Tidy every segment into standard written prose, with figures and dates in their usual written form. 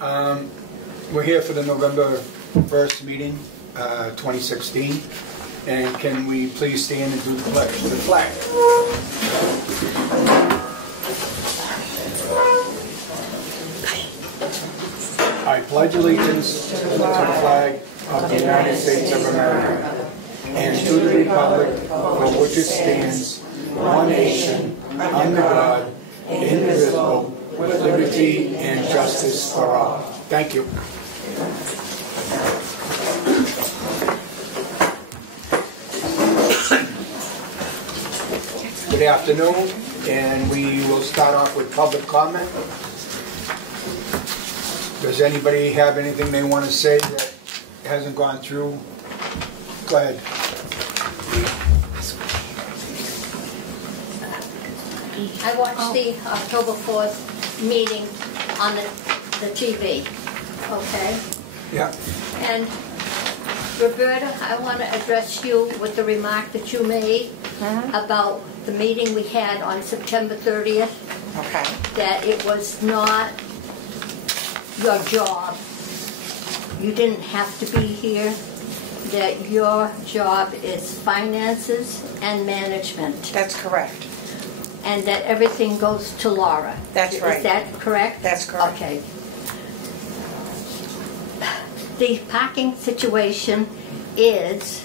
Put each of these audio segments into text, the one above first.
We're here for the November 1st meeting, 2016. And can we please stand and do the pledge? The flag. I pledge allegiance to the flag of the United States of America and to the republic for which it stands, one nation, under God, indivisible, with liberty and justice for all. Thank you. Good afternoon, and we will start off with public comment. Does anybody have anything they want to say that hasn't gone through? Go ahead. I watched the October 4th meeting on the TV, okay? Yeah. And Roberta, I want to address you with the remark that you made about the meeting we had on September 30th. Okay. That it was not your job. You didn't have to be here. That your job is finances and management. That's correct. And that everything goes to Laura. That's right. Is that correct? That's correct. Okay. The parking situation is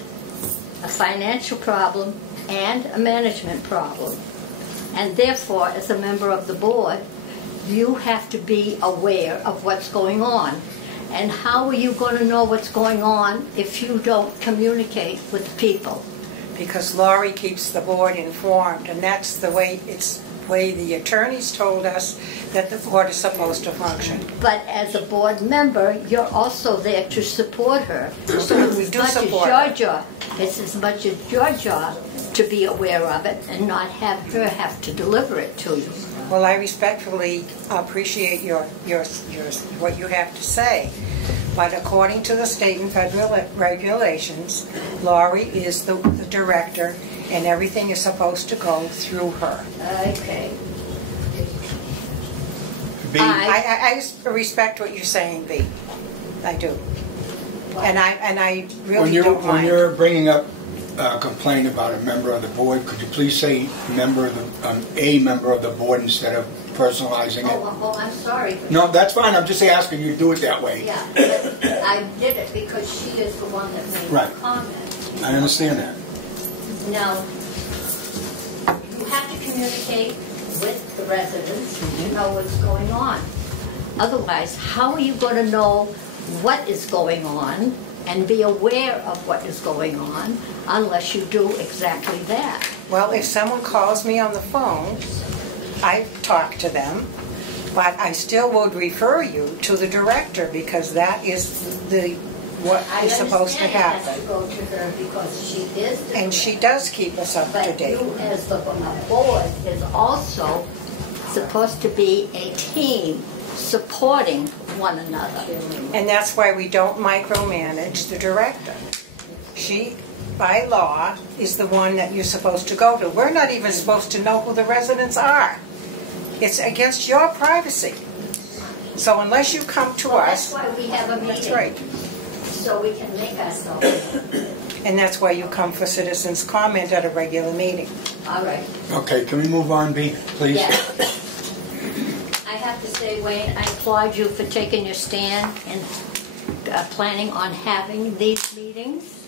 a financial problem and a management problem. And therefore, as a member of the board, you have to be aware of what's going on. And how are you going to know what's going on if you don't communicate with the people? Because Laurie keeps the board informed, and that's the way the attorneys told us that the board is supposed to function. But as a board member, you're also there to support her. So We do support her. It's as much as your job to be aware of it and not have her have to deliver it to you. Well, I respectfully appreciate your what you have to say, but according to the state and federal regulations, Laurie is the director, and everything is supposed to go through her. Okay. B. I respect what you're saying, B. I do. And I really don't mind. When you're bringing up a complaint about a member of the board, could you please say a member of the board instead of personalizing it? Oh, I'm sorry. No, that's fine. I'm just asking you to do it that way. Yeah, but I did it because she is the one that made the comment. I understand that. Now, you have to communicate with the residents to know what's going on. Otherwise, how are you going to know what is going on and be aware of what is going on unless you do exactly that? Well, if someone calls me on the phone, I talk to them, but I still would refer you to the director because that is what is supposed to happen. I understand it has to go to her because she is the And she does keep us up to date. But you as the board is also supposed to be a team supporting one another. And that's why we don't micromanage the director. She, by law, is the one that you're supposed to go to. We're not even supposed to know who the residents are. It's against your privacy. So unless you come to us... That's why we have a meeting. That's right. So we can make ourselves known. And that's why you come for citizens' comment at a regular meeting. All right. Okay, can we move on, B, please? Yeah. I have to say, Wayne, I applaud you for taking your stand and planning on having these meetings.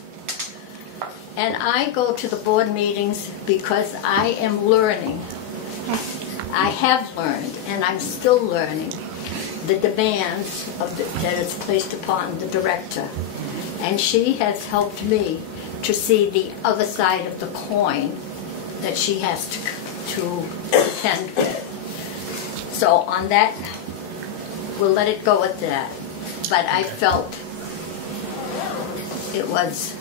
And I go to the board meetings because I am learning. I have learned, and I'm still learning, the demands that is placed upon the director. And she has helped me to see the other side of the coin that she has to contend with. So on that, we'll let it go at that. But I felt it was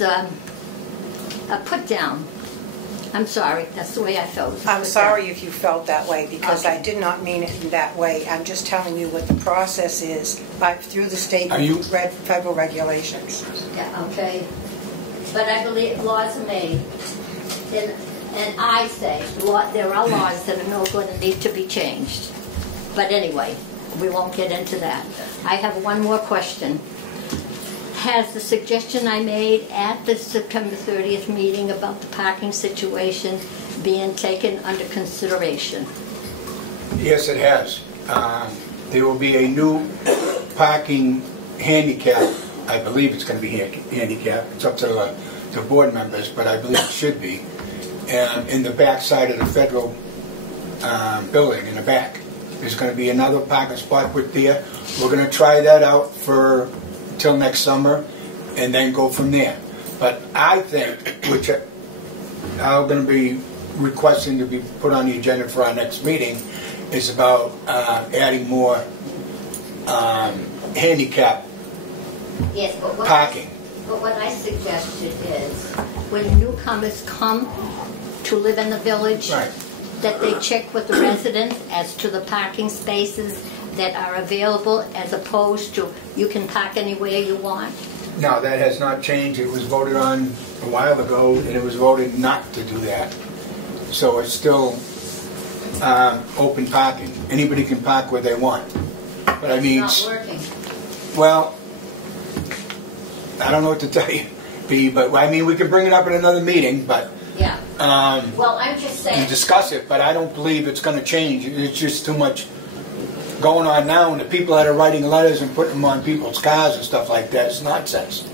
a put down. I'm sorry, that's the way I felt. I'm sorry if you felt that way, because I did not mean it in that way. I'm just telling you what the process is through the state and federal regulations. Yeah, okay. But I believe laws are made, and I say there are laws that are no good and need to be changed. But anyway, we won't get into that. I have one more question. Has the suggestion I made at the September 30th meeting about the parking situation being taken under consideration? Yes, it has. There will be a new parking handicap. I believe it's going to be handicap. It's up to the board members, but I believe it should be. And in the back side of the federal building, in the back, there's going to be another parking spot put there. We're going to try that out for till next summer, and then go from there. But I think, which I'm going to be requesting to be put on the agenda for our next meeting, is about adding more handicap parking. But what I suggested is, when newcomers come to live in the village, Right. that they check with the residents as to the parking spaces that are available, as opposed to you can park anywhere you want. No, that has not changed. It was voted on a while ago, and it was voted not to do that. So it's still open parking. Anybody can park where they want. But I mean, It's not working. well, I don't know what to tell you, B, but I mean, we can bring it up in another meeting, but Yeah. Well, I'm just saying. and discuss it, but I don't believe it's going to change. It's just too much going on now, and the people that are writing letters and putting them on people's cars and stuff like that is nonsense.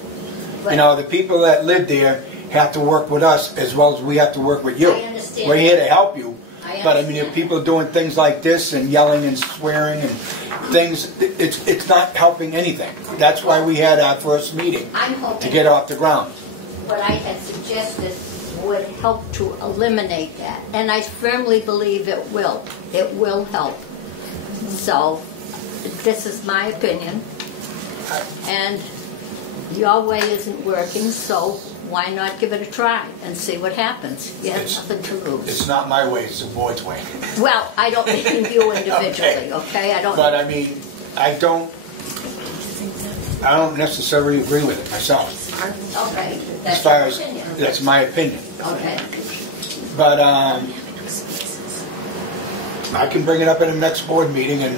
You know, the people that live there have to work with us as well as we have to work with you. I understand. We're here to help you. I But I mean, if understand. people are doing things like this and yelling and swearing and things, it's not helping anything. That's why we had our first meeting, I'm to hoping get off the ground. what I had suggested would help to eliminate that. And I firmly believe it will. It will help. So, this is my opinion. And your way isn't working, so why not give it a try and see what happens? You have nothing to lose. It's not my way, it's the board's way. Well, I don't mean you individually, okay? I don't. But I mean, I don't necessarily agree with it myself. Okay, As that's far your as, opinion. that's my opinion. Okay. But I can bring it up in the next board meeting and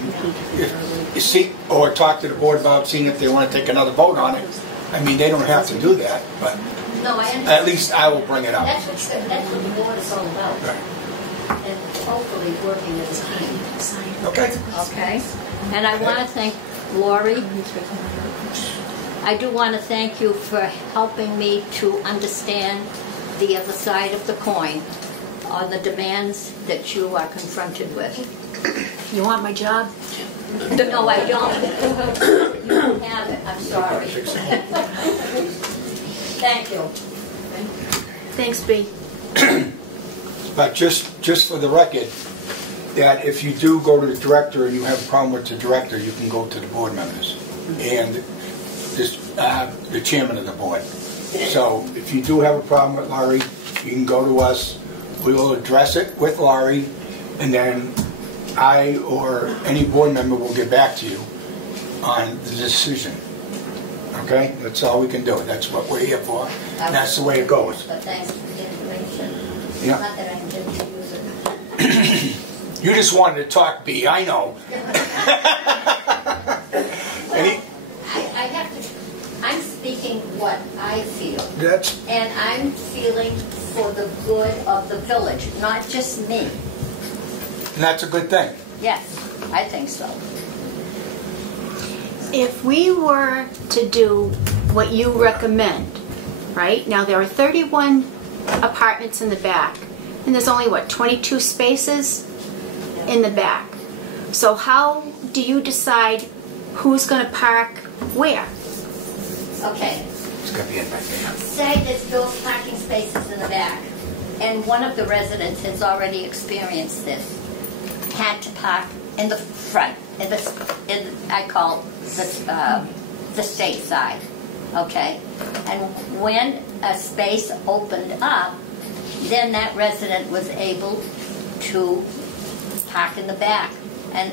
if you see, or talk to the board about seeing if they want to take another vote on it. I mean, they don't have to do that, but No, I understand. at least I will bring it up. That's what the board is all about. Right. And hopefully working as a team. Okay? Okay? And I want to thank Lori. I do want to thank you for helping me to understand the other side of the coin, or the demands that you are confronted with. You want my job? No, I don't. You don't have it. I'm sorry. Thank you. Thanks, B. But just for the record, that if you do go to the director and you have a problem with the director, you can go to the board members and this, the chairman of the board. So if you do have a problem with Laurie, you can go to us. We will address it with Laurie, and then I or any board member will get back to you on the decision. Okay? That's all we can do. That's what we're here for. And that's the way it goes. But thanks for the information. Yeah. Not that I intend to use it. You just wanted to talk, B. I know. I have to, I'm speaking what I feel. That's And I'm feeling for the good of the village, not just me. and that's a good thing. Yes, I think so. If we were to do what you recommend, right? Now there are 31 apartments in the back, and there's only, what, 22 spaces in the back. So how do you decide who's going to park where? Okay, It's gonna be in back there. say there's those parking spaces in the back, and one of the residents has already experienced this, had to park in the front, I call this, the state side, okay? And when a space opened up, then that resident was able to park in the back. And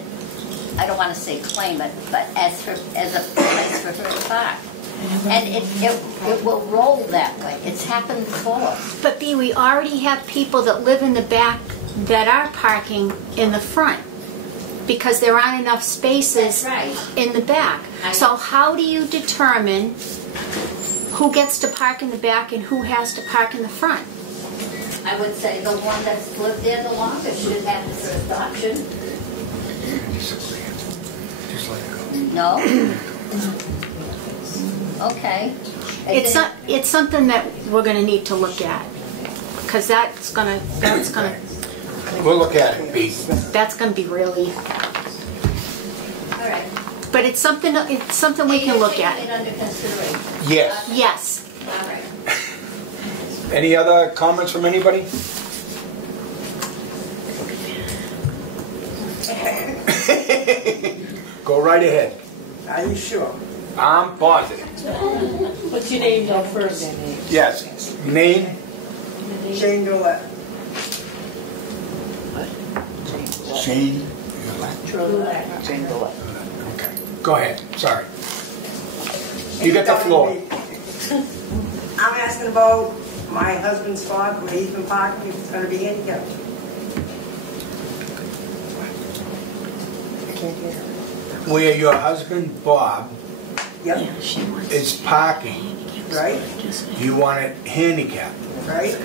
I don't want to say claim it, but as a place for her to park. And it will roll that way. It's happened before. But B, we already have people that live in the back that are parking in the front. because there aren't enough spaces That's right. in the back. So how do you determine who gets to park in the back and who has to park in the front? I would say the one that's lived there the longest should have the first option. Just let it go. No? Okay. It's something that we're going to need to look at, because that's going to We'll look at it, Pete. be really. All right. But it's something we can look Taking at. it under consideration. Yes. Yes. All right. Any other comments from anybody? Go right ahead. Are you sure? I'm positive. What's your name though first? Yes. Name? Shane Gillette. Shane. Shane Gillette. Okay. Go ahead. Sorry. You get the floor. I'm asking about my husband's spot where he's been parking, if it's gonna be handicapped. I can't hear him. Where your husband, Bob, Yep, is parking, right, you want it handicapped. right?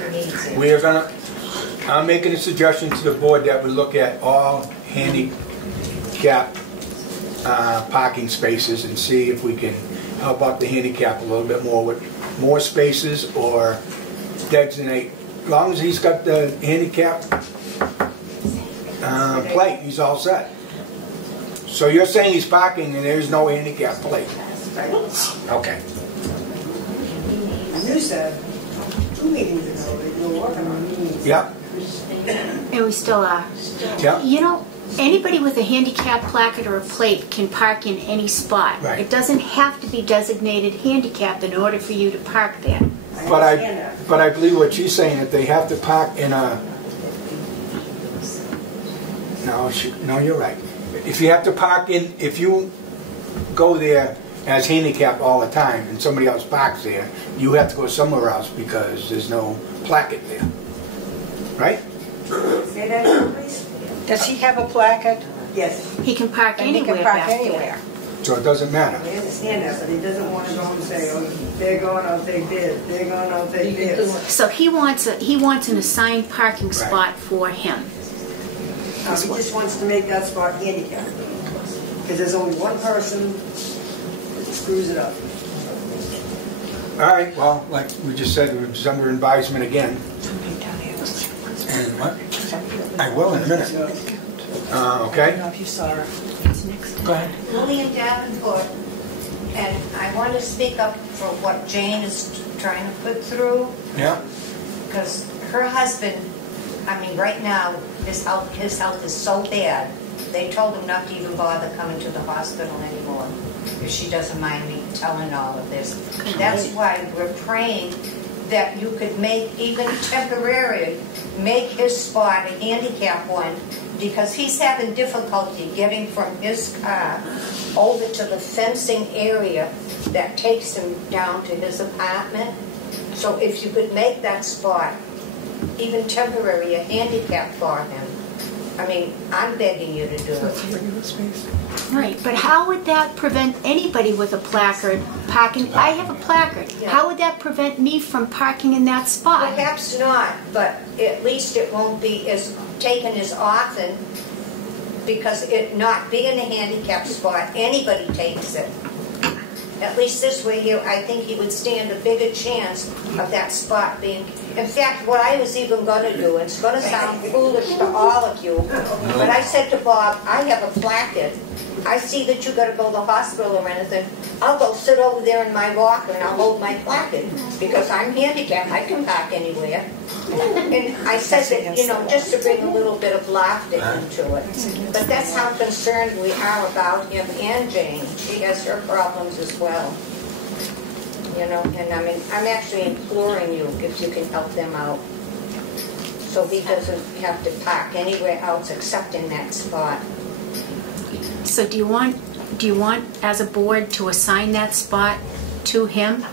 I'm making a suggestion to the board that we look at all handicap parking spaces and see if we can help out the handicap a little bit more with more spaces or designate. As long as he's got the handicap plate, he's all set. So you're saying he's parking and there's no handicap plate? Right. Okay. And you said 2 meetings ago that you were working on these. Yep. And we still are. Yep. You know, anybody with a handicap placard or a plate can park in any spot. Right. It doesn't have to be designated handicap in order for you to park there. But understand that. I believe what she's saying, that they have to park in a... No, you're right. If you have to park in, if you go there as handicapped all the time and somebody else parks there, you have to go somewhere else because there's no placard there. Right? Say that again, please? Does he have a placard? Yes, He can park And he anywhere can park back anywhere. So it doesn't matter. I understand that, but he doesn't want to go and say, oh, they're going, I'll take this, they're going, I'll take this. So he wants an assigned parking spot for him. He just wants to make that spot handicapped. Because there's only one person that screws it up. All right, well, like we just said, it's under advisement again. And what? I will in a minute. Okay? if you saw her. Go ahead. Lillian Davenport, and I want to speak up for what Jane is trying to put through, Yeah? because her husband, I mean, right now, his health is so bad, they told him not to even bother coming to the hospital anymore, if she doesn't mind me telling all of this. That's why we're praying that you could make, even temporary, make his spot a handicap one, because he's having difficulty getting from his car over to the fencing area that takes him down to his apartment. So if you could make that spot, even temporary, a handicap for him, I mean, I'm begging you to do it. Right, but how would that prevent anybody with a placard parking? I have a placard. Yeah. How would that prevent me from parking in that spot? Perhaps not, but at least it won't be as taken as often, because it not being a handicap spot, anybody takes it. At least this way here, I think he would stand a bigger chance of that spot being... In fact, what I was even going to do, and it's going to sound foolish to all of you, but I said to Bob, I have a placard. I see that you got to go to the hospital or anything. I'll go sit over there in my walker and I'll hold my placard, because I'm handicapped. I can park anywhere. And I said that, you know, just to bring a little bit of laughter into it. But that's how concerned we are about him and Jane. She has her problems as well. You know, and I mean, I'm actually imploring you if you can help them out, so he doesn't have to park anywhere else except in that spot. So do you want as a board to assign that spot to him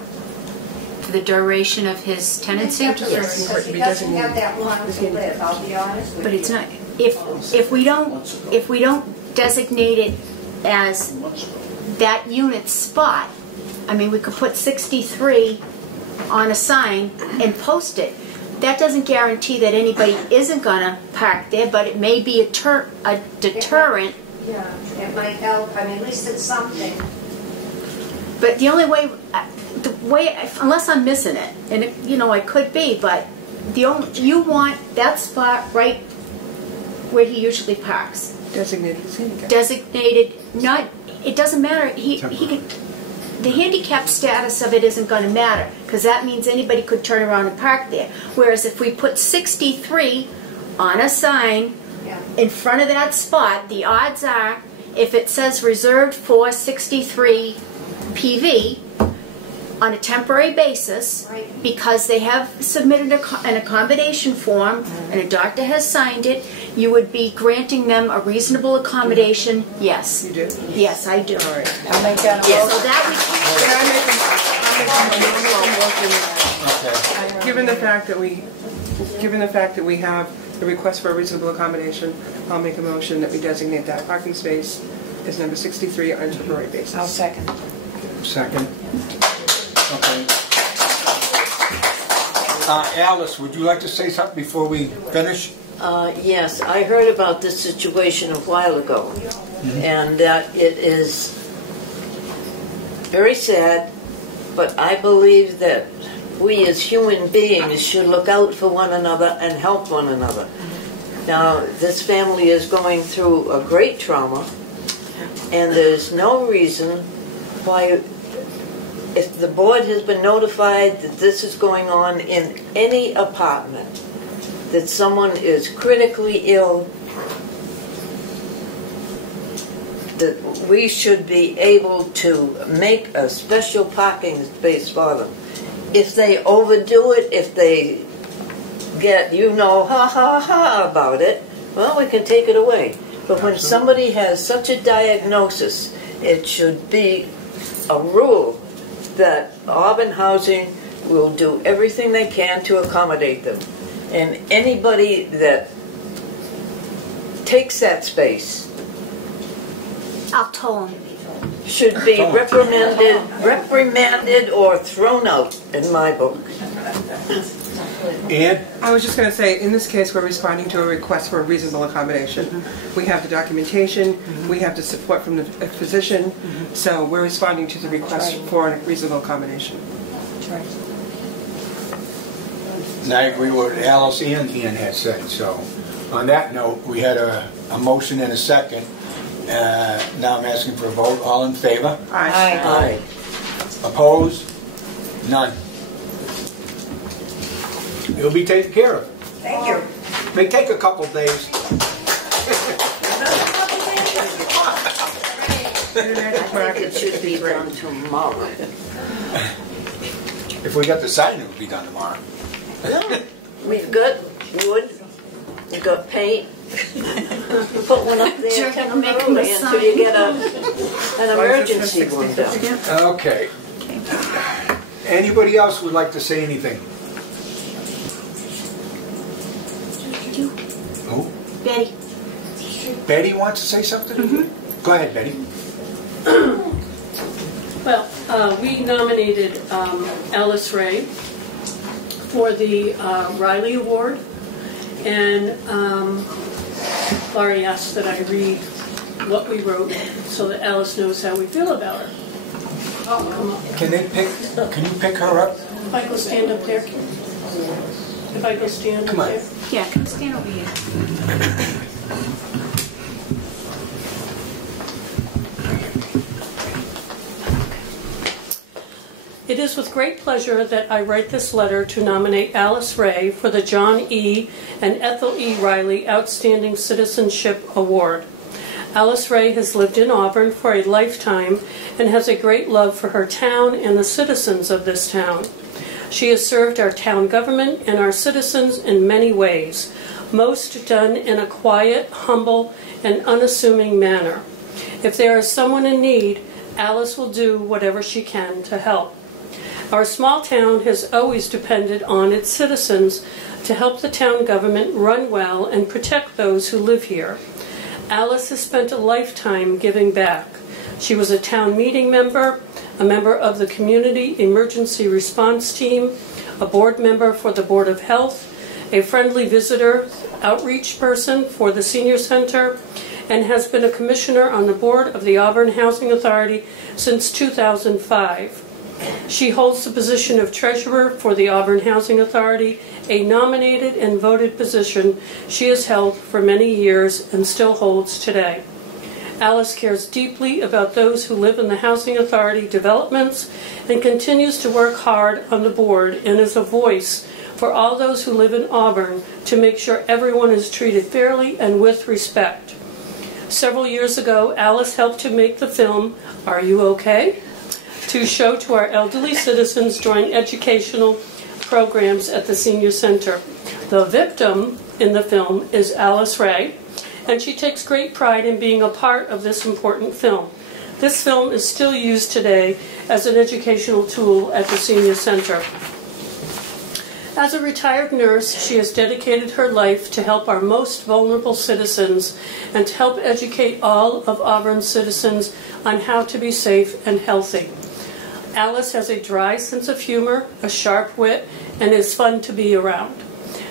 for the duration of his tenancy? Because he doesn't have that long to live, I'll be honest with you. But it's not, if we don't designate it as that unit spot, I mean, we could put 63 on a sign and post it. That doesn't guarantee that anybody isn't going to park there, but it may be a deterrent. Yeah, it might help. I mean, at least it's something. But the only way, unless I'm missing it, and it, you know, I could be, but you want that spot right where he usually parks. Designated as handicap. Designated, not, it doesn't matter. He can, the handicap status of it isn't going to matter, because that means anybody could turn around and park there. Whereas if we put 63 on a sign in front of that spot, the odds are, if it says reserved for 63 PV on a temporary basis, because they have submitted an accommodation form and a doctor has signed it, you would be granting them a reasonable accommodation. Yes. You do? Yes, I do. All right. I'll make that a Yeah, motion. so that Okay. Given the fact that we have the request for a reasonable accommodation, I'll make a motion that we designate that parking space as number 63 on a temporary basis. I'll second. Second. Okay. Alice, would you like to say something before we finish? Yes, I heard about this situation a while ago, and that it is very sad, but I believe that we as human beings should look out for one another and help one another. Now, this family is going through a great trauma, and there's no reason why, if the board has been notified that this is going on in any apartment, that someone is critically ill, that we should be able to make a special parking space for them. If they overdo it, if they get, ha ha ha about it, well, we can take it away. But when somebody has such a diagnosis, it should be a rule that Auburn Housing will do everything they can to accommodate them. And anybody that takes that space I'll tow him. should be reprimanded or thrown out, in my book. Ed? I was just going to say, in this case, we're responding to a request for a reasonable accommodation. We have the documentation, we have the support from the physician, so we're responding to the request for a reasonable accommodation. That's right. And I agree with what Alice and Ian had said. So, on that note, we had a motion and a second. Now I'm asking for a vote. All in favor? Aye. Aye. Opposed? None. It'll be taken care of. Thank you. May take a couple days. I think it should be done tomorrow. If we got the sign, it will be done tomorrow. No, we've got wood, we've got paint. Put one up there Sure, make them temporarily a until you sign. get an emergency one done. Okay. Anybody else would like to say anything? You, Who? Betty. Betty wants to say something? Go ahead, Betty. Well, we nominated Alice Ray for the Riley Award, and Laurie asked that I read what we wrote so that Alice knows how we feel about her. Come up. Can you pick her up? If I go stand up there. If I go stand Come up on. there. Yeah, come stand over here. It is with great pleasure that I write this letter to nominate Alice Ray for the John E. and Ethel E. Riley Outstanding Citizenship Award. Alice Ray has lived in Auburn for a lifetime and has a great love for her town and the citizens of this town. She has served our town government and our citizens in many ways, most done in a quiet, humble, and unassuming manner. If there is someone in need, Alice will do whatever she can to help. Our small town has always depended on its citizens to help the town government run well and protect those who live here. Alice has spent a lifetime giving back. She was a town meeting member, a member of the Community Emergency Response Team, a board member for the Board of Health, a friendly visitor outreach person for the Senior Center, and has been a commissioner on the board of the Auburn Housing Authority since 2005. She holds the position of treasurer for the Auburn Housing Authority, a nominated and voted position she has held for many years and still holds today. Alice cares deeply about those who live in the Housing Authority developments and continues to work hard on the board and is a voice for all those who live in Auburn to make sure everyone is treated fairly and with respect. Several years ago, Alice helped to make the film, Are You Okay?, to show to our elderly citizens during educational programs at the Senior Center. The victim in the film is Alice Ray, and she takes great pride in being a part of this important film. This film is still used today as an educational tool at the Senior Center. As a retired nurse, she has dedicated her life to help our most vulnerable citizens and to help educate all of Auburn's citizens on how to be safe and healthy. Alice has a dry sense of humor, a sharp wit, and is fun to be around.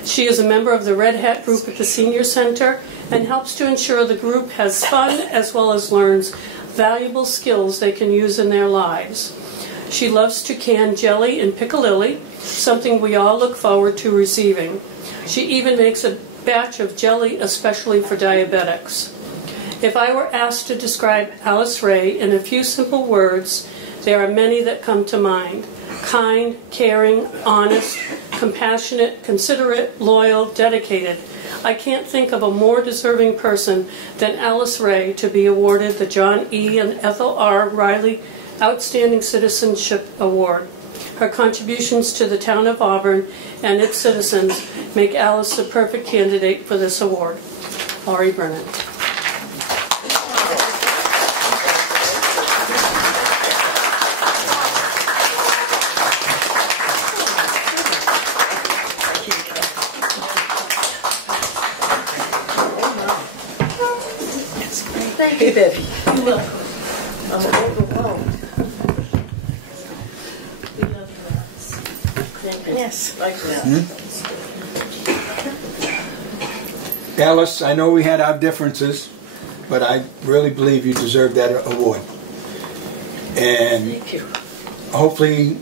She is a member of the Red Hat group at the Senior Center and helps to ensure the group has fun as well as learns valuable skills they can use in their lives. She loves to can jelly and piccalilli, something we all look forward to receiving. She even makes a batch of jelly especially for diabetics. If I were asked to describe Alice Ray in a few simple words, there are many that come to mind. Kind, caring, honest, compassionate, considerate, loyal, dedicated. I can't think of a more deserving person than Alice Ray to be awarded the John E. and Ethel R. Riley Outstanding Citizenship Award. Her contributions to the town of Auburn and its citizens make Alice the perfect candidate for this award. Laurie Brennan. Thank you, Debbie. You're welcome. I'm overwhelmed. Yes. Like that. Alice, I know we had our differences, but I really believe you deserve that award. And Thank you. hopefully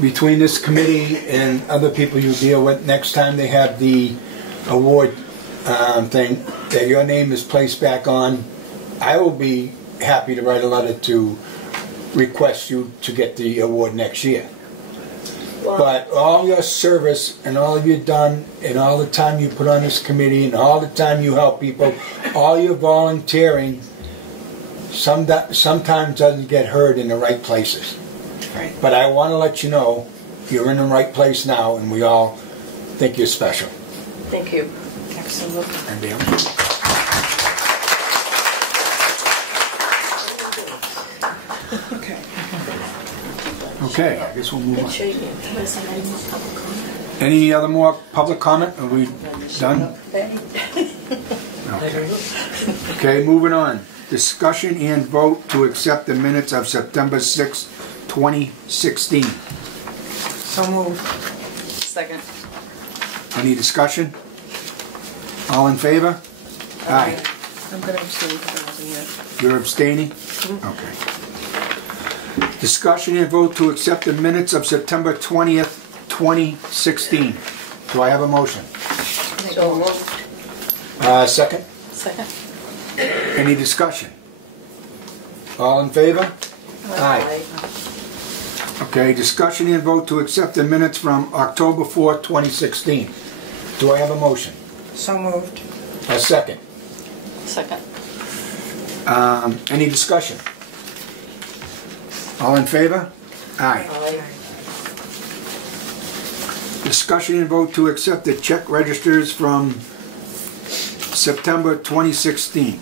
between this committee and other people you deal with, next time they have the award thing, that your name is placed back on, I will be happy to write a letter to request you to get the award next year. Wow. But all your service and all you've done and all the time you put on this committee and all the time you help people, all your volunteering sometimes doesn't get heard in the right places. Right. But I want to let you know you're in the right place now and we all think you're special. Thank you. Absolutely. And Dale? Okay. Okay, I guess we'll move on. Shaking. Any other more public comment? Are we done? Okay. Okay, moving on. Discussion and vote to accept the minutes of September 6, 2016. So moved. Second. Any discussion? All in favor? Aye. I'm going to abstain because I wasn't here. You're abstaining? Okay. Discussion and vote to accept the minutes of September 20th, 2016. Do I have a motion? So moved. Second? Second. Any discussion? All in favor? Aye. Okay, discussion and vote to accept the minutes from October 4th, 2016. Do I have a motion? So moved. A second. Second. Any discussion? All in favor? Aye. Aye. Discussion and vote to accept the check registers from September 2016.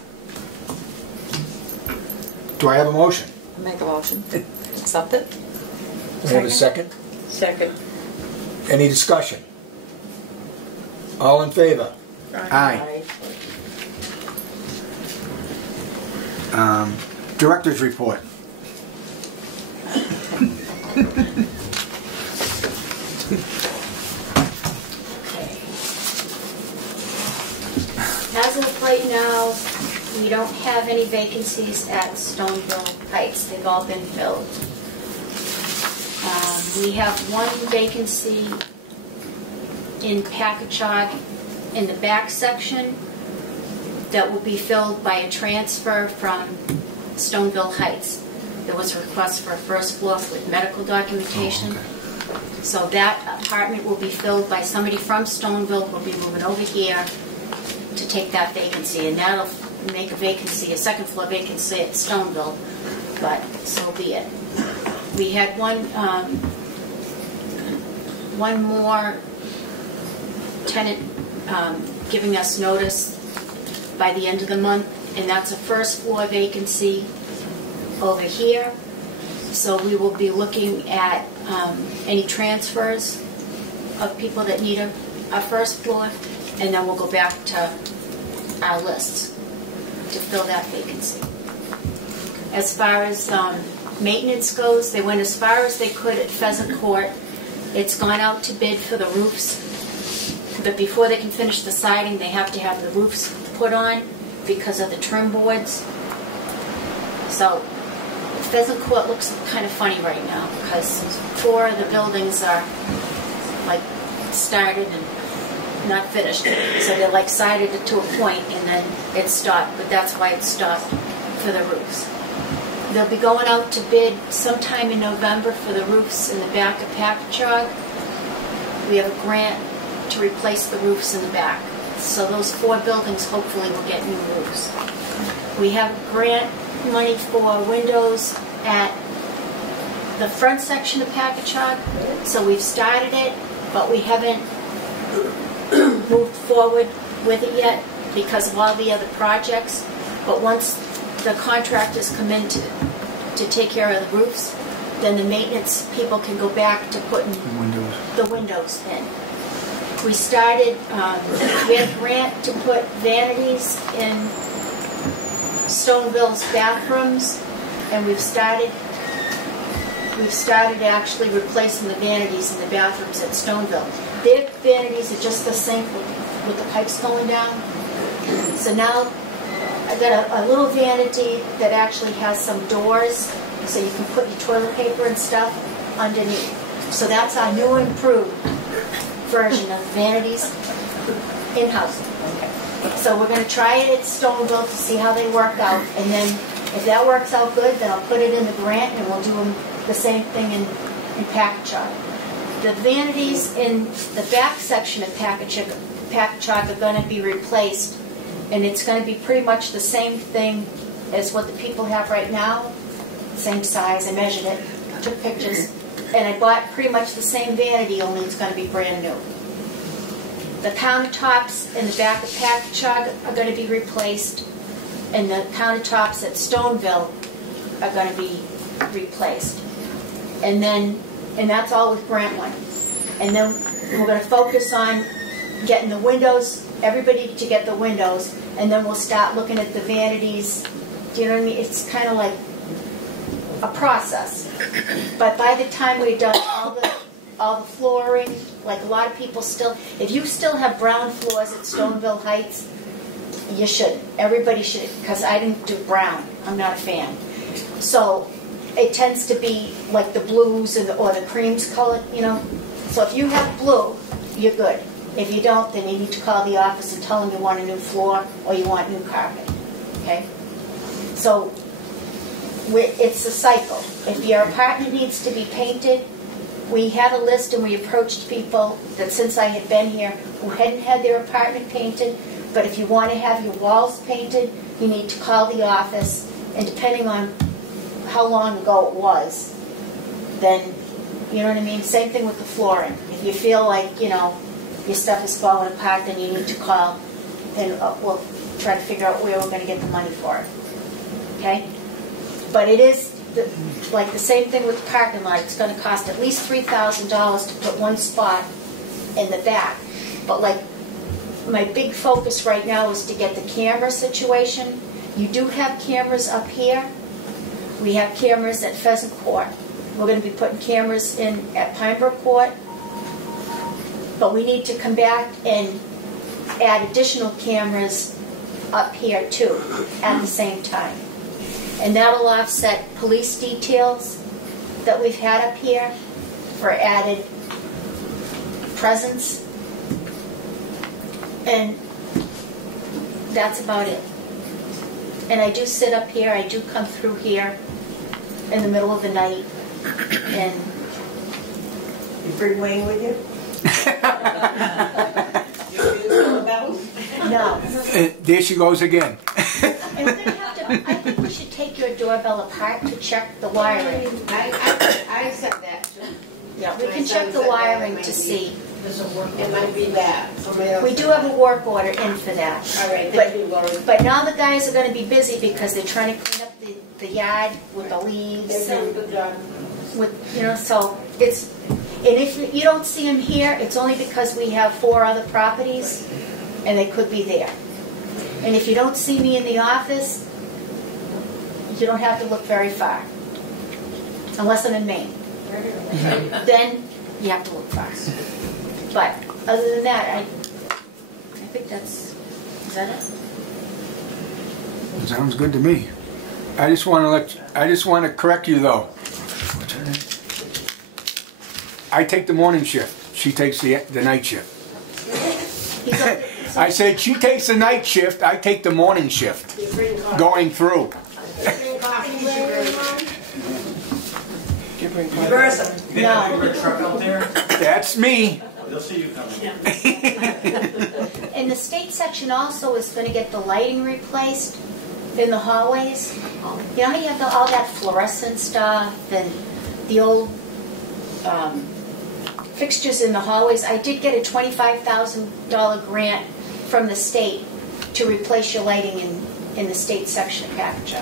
Do I have a motion? Make a motion. Accept it. We have a second? Second. Any discussion? All in favor? Aye. Director's report. As of right now, we don't have any vacancies at Stoneville Heights. They've all been filled. We have one vacancy in Packagug in the back section that will be filled by a transfer from Stoneville Heights. There was a request for a first floor with medical documentation. Oh, okay. So that apartment will be filled by somebody from Stoneville who will be moving over here to take that vacancy, and that'll make a vacancy, a second floor vacancy at Stoneville, but so be it. We had one more tenant giving us notice by the end of the month, and that's a first floor vacancy over here. So we will be looking at any transfers of people that need a first floor, and then we'll go back to our lists to fill that vacancy. As far as maintenance goes, they went as far as they could at Pheasant Court. It's gone out to bid for the roofs, but before they can finish the siding, they have to have the roofs put on because of the trim boards. So Pheasant Court looks kind of funny right now because 4 of the buildings are like started and not finished. So they're like sided to a point and then it stopped, but that's why it stopped for the roofs. They'll be going out to bid sometime in November for the roofs in the back of Packagug. We have a grant to replace the roofs in the back. So those 4 buildings hopefully will get new roofs. We have grant money for windows at the front section of Packagug. So we've started it, but we haven't moved forward with it yet because of all the other projects. But once the contractors come in to take care of the roofs, then the maintenance people can go back to putting the windows in. We started, we had a grant to put vanities in Stoneville's bathrooms, and we've started actually replacing the vanities in the bathrooms at Stoneville. Their vanities are just the sink with the pipes going down. So now I've got a little vanity that actually has some doors so you can put your toilet paper and stuff underneath. So that's our new and improved version of vanities in-house. So we're going to try it at Stoneville to see how they work out, and then if that works out good, then I'll put it in the grant and we'll do the same thing in Packagug. The vanities in the back section of Packagug are going to be replaced, and it's going to be pretty much the same thing as what the people have right now, same size. I measured it, took pictures, and I bought pretty much the same vanity, only it's going to be brand new. The countertops in the back of Packagug are going to be replaced, and the countertops at Stoneville are going to be replaced. And that's all with grant money. And then we're going to focus on getting the windows, everybody to get the windows, and then we'll start looking at the vanities. Do you know what I mean? It's kind of like a process. But by the time we've done all the flooring, like a lot of people still, if you still have brown floors at Stoneville Heights, you should. Everybody should, because I didn't do brown. I'm not a fan. So it tends to be like the blues or the creams colored, you know. So if you have blue, you're good. If you don't, then you need to call the office and tell them you want a new floor or you want new carpet. Okay? So it's a cycle. If your apartment needs to be painted, we had a list and we approached people that since I had been here who hadn't had their apartment painted, but if you want to have your walls painted, you need to call the office, and depending on how long ago it was, then, you know what I mean? Same thing with the flooring. If you feel like, you know, your stuff is falling apart, then you need to call, and we'll try to figure out where we're going to get the money for it. Okay? But it is like the same thing with the parking lot. It's going to cost at least $3,000 to put one spot in the back. But like, my big focus right now is to get the camera situation. You do have cameras up here. We have cameras at Pheasant Court. We're going to be putting cameras in at Pinebrook Court. But we need to come back and add additional cameras up here too at the same time. And that'll offset police details that we've had up here for added presence. And that's about it. And I do sit up here, I do come through here in the middle of the night, and You bring Wayne with you? no. There she goes again. And we're gonna have to, I think we should take your doorbell apart to check the wiring. I said that too. Yeah, we can check the wiring to see. It might be that. We do have a work order in for that. All right, thank you, Lori. But now the guys are going to be busy because they're trying to clean up the yard with the leaves. They're doing a good job. With, so it's, and if you don't see them here, it's only because we have 4 other properties and they could be there. And if you don't see me in the office, you don't have to look very far. Unless I'm in Maine. Then you have to look far. But other than that, I think is that it? Sounds good to me. I just want to correct you though. I take the morning shift. She takes the night shift. I said she takes the night shift. I take the morning shift. Going through. Versa. No. That's me. They'll see you coming. And the state section also is going to get the lighting replaced in the hallways. You know how you have all that fluorescent stuff and the old fixtures in the hallways? I did get a $25,000 grant from the state to replace your lighting in the state section package.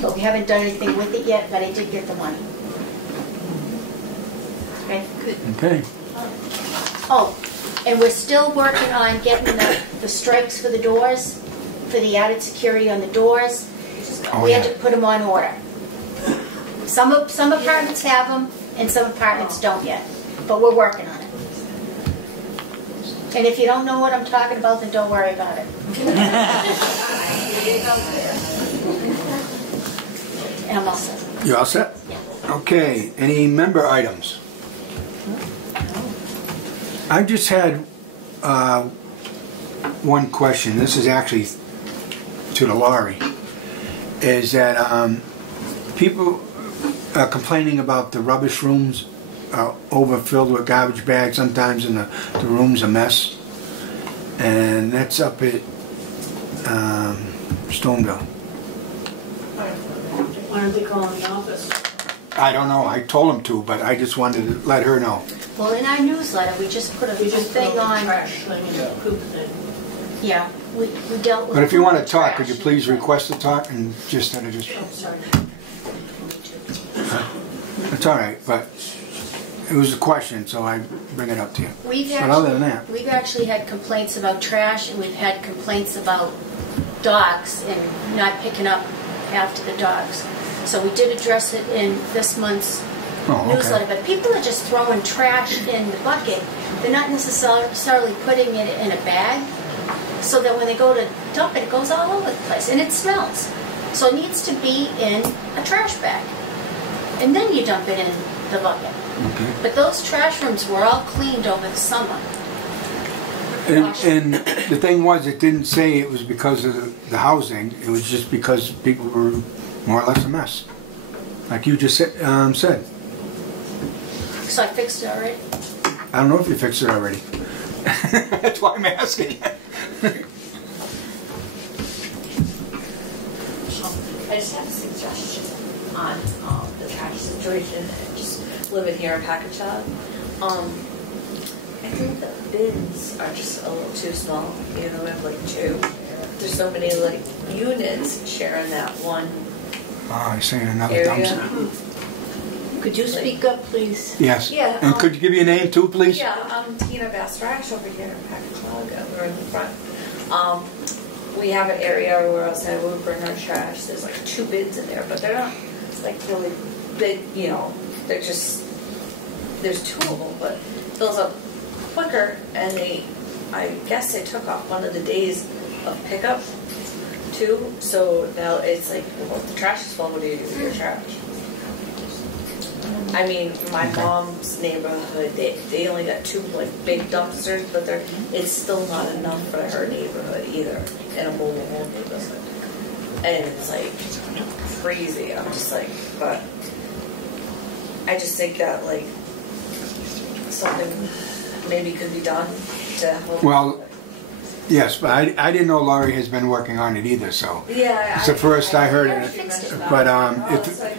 But we haven't done anything with it yet, but I did get the money. Okay? Good. Okay. Oh, and we're still working on getting the strikes for the doors, for the added security on the doors. We had to put them on order. Some apartments have them, and some apartments don't yet. But we're working on it. And if you don't know what I'm talking about, then don't worry about it. And I'm all set. You all set? Yeah. Okay. Any member items? I just had one question. This is actually to the lorry. Is that people are complaining about the rubbish rooms overfilled with garbage bags sometimes, and the room's a mess. And that's up at Stoneville. Why aren't they calling the office? I don't know. I told him to, but I just wanted to let her know. Well, in our newsletter, we just put a thing on. Trash thing and the poop thing. Yeah, we dealt with. But if you want to talk, trash. could you please request to talk and just Oh, sorry. It's all right, but it was a question, so I bring it up to you. But other than that, we've actually had complaints about trash, and we've had complaints about dogs and not picking up after the dogs. So we did address it in this month's newsletter. But people are just throwing trash in the bucket. They're not necessarily putting it in a bag, so that when they go to dump it, it goes all over the place, and it smells. So it needs to be in a trash bag, and then you dump it in the bucket. okay. But those trash rooms were all cleaned over the summer. And the thing was, it didn't say it was because of the housing. It was just because people were more or less a mess, like you just said. So I fixed it already. I don't know if you fixed it already. That's why I'm asking. I just have a suggestion on the trash situation. Just living here in Package Shop. I think the bins are just a little too small. You know, I have like 2. There's so many like units sharing that one You're saying another area. dumpster. Could you speak up, please? Yes. Yeah, And could you give your name too, please? Yeah, I'm Tina Bastrash over here in Packagug. We're in the front. We have an area where outside we bring our trash. There's like 2 bins in there, but they're not like really big, you know. They're just, there's 2 of them, but it fills up quicker, and I guess they took off one of the days of pickup too, so now it's like, well, the trash is full, what do you do with your trash? I mean, my mom's neighborhood, they only got 2 like big dumpsters, but it's still not enough for her neighborhood either, in a mobile home neighborhood. And it's like crazy. I'm just like, but I just think that like something maybe could be done to help. Well, yes, but I didn't know Laurie has been working on it either, so. Yeah, it's the first I heard of it. But it's like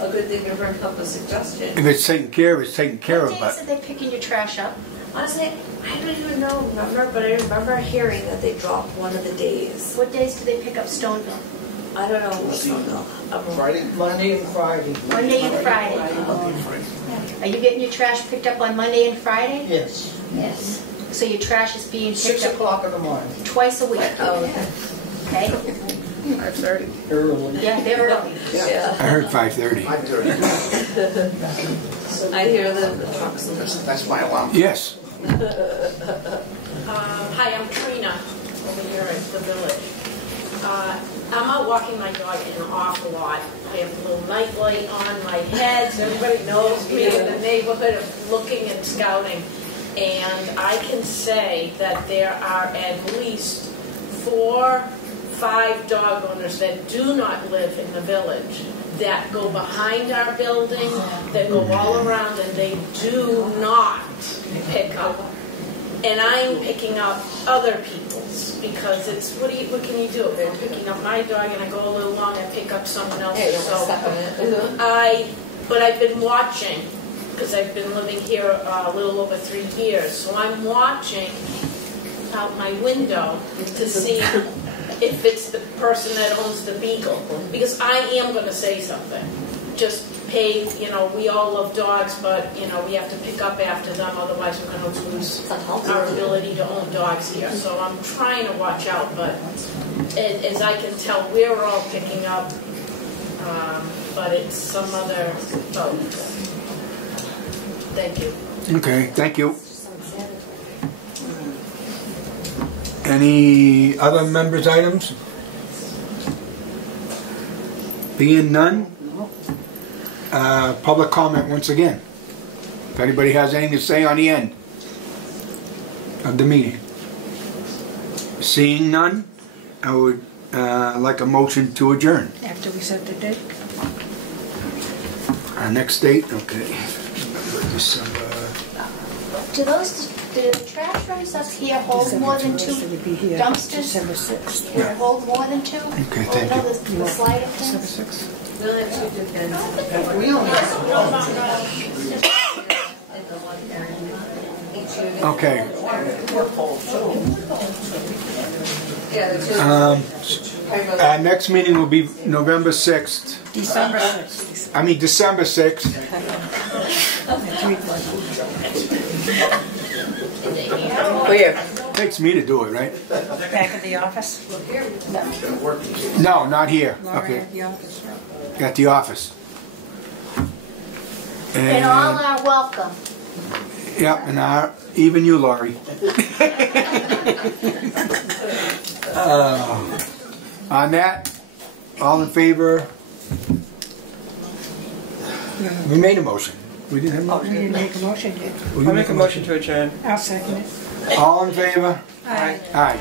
a good thing to bring up a suggestion. if it's taken care of, it's taken care of. What days are they picking your trash up? Honestly, I don't even remember, but I remember hearing that they dropped one of the days. What days do they pick up Stoneville? I don't know. Friday? Monday and Friday. Monday and Friday. Are you getting your trash picked up on Monday and Friday? Yes. Yes. So your trash is being picked 6 up o'clock in the morning. twice a week? Oh, Okay? 5:30. Early. Yeah, they're early. yeah. I heard 5:30. 5:30. I hear the trucks. That's my alarm. Yes. Hi, I'm Trina, over here at the village. I'm out walking my dog in an awful lot. I have a little night light on my head, so everybody knows me in the neighborhood of looking and scouting. And I can say that there are at least 4, 5 dog owners that do not live in the village, that go behind our building, that go all around, and they do not pick up. And I'm picking up other people's, because it's, what can you do? They're picking up my dog, and I go a little long, I pick up someone else's. But I've been watching, because I've been living here a little over 3 years, so I'm watching out my window to see if it's the person that owns the beagle, because I am going to say something. Just pay, we all love dogs, but, we have to pick up after them, otherwise we're going to lose our ability to own dogs here. So I'm trying to watch out, but as I can tell, we're all picking up, but it's some other folks. Thank you. Okay, thank you. Any other members' items? Being none? Public comment once again. If anybody has anything to say on the end of the meeting. Seeing none, I would like a motion to adjourn. After we set the date? Our next date, okay. December. Do the trash rooms up here hold more than 2 dumpsters? December 6th. Do they hold more than 2? Okay, thank you. The sliding December things? 6th. We only have 2 depends. We only Okay. Yeah, the 2. Our next meeting will be November 6th. December 6th. I mean December 6th. Where? Takes me to do it, right? Back at the office? No, not here. Laurie Okay, at the office. at the office. And all are welcome. Yep, and even you, Laurie. On that, all in favor? We made a motion. We didn't have a You motion? didn't make a motion, did you? We I'll make a motion to adjourn. I'll second it. All in favor? Aye. Aye.